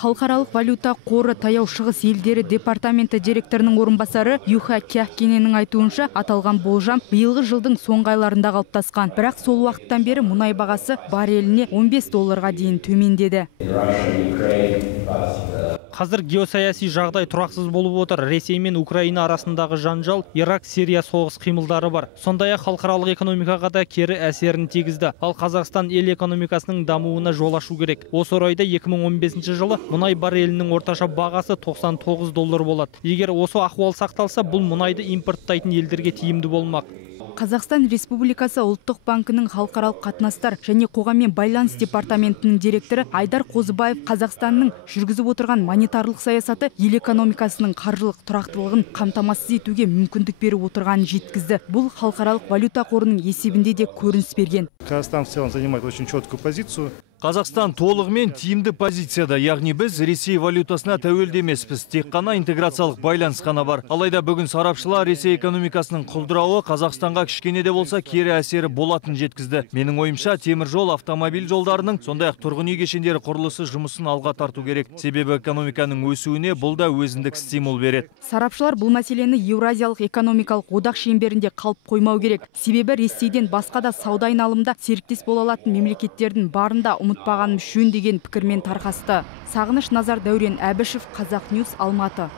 Халықаралық валюта қоры Таяу Шығыс елдері департаменті директорының орынбасары Юха Кяхкиненің айтуынша, аталған болжам биылғы жылдың соңғы айларында қалыптасқан. Бірақ сол уақыттан бері мұнай бағасы барреліне $15 дейін төмендеді. Қазір геосаяси жағдай тұрақсыз болып отыр. Ресей мен Украина арасындағы жанжал, Ирак-Сирия соғыс қимылдары бар. Сондай-ақ халықаралық экономикаға да кері әсерін тигізді. Ал Қазақстан ел экономикасының дамуына жол ашу керек. Осы орайда 2015 жылы мұнай баррелінің орташа бағасы $99 болады. Егер осы ахуал сақталса, бұл мұнайды импорттайтын елдерге тиімді болмақ. Қазақстан Республикасы ұлттық банкінің халықаралық қатынастар және қоғаммен байланыс департаментінің директоры Айдар Қозыбаев Қазақстанның жүргізіп отырған монетарлық саясаты ел экономикасының қаржылық тұрақтылығын қамтамасыз етуге мүмкіндік беріп отырғанын жеткізді. Бұл халықаралық валюта қорының есебінде де көрініс берген. Казахстан в целом занимает очень четкую позицию. Қазақстан толығымен тиімді позицияда, яғни біз Ресей валютасына тәуелді емеспіз, тек қана интеграциялық байланыс қана бар. Алайда бүгін сарапшылар Ресей экономикасының құлдырауы Қазақстанға кішкене де болса кері әсері болатын жеткізді. Менің ойымша, темір жол, автомобиль жолдарының, сондай-ақ тұрғын үй кешендері құрылысы жұмысын алға тарту керек. Себебі экономиканың өсуіне бұл да өзіндік стимул береді. Сарапшылар бұл мәселені Еуразиялық экономикалық одақ шеңберінде қалып қоймау керек. Себебі Ресейден басқа да сауда айналымда серіктес бола алатын мемлекеттердің барында ұмытпағанымыз жөн деген пікірмен тарқасты. Сағыныш Назар, Дәурен Әбішев, Қазақ Ньюс, Алматы.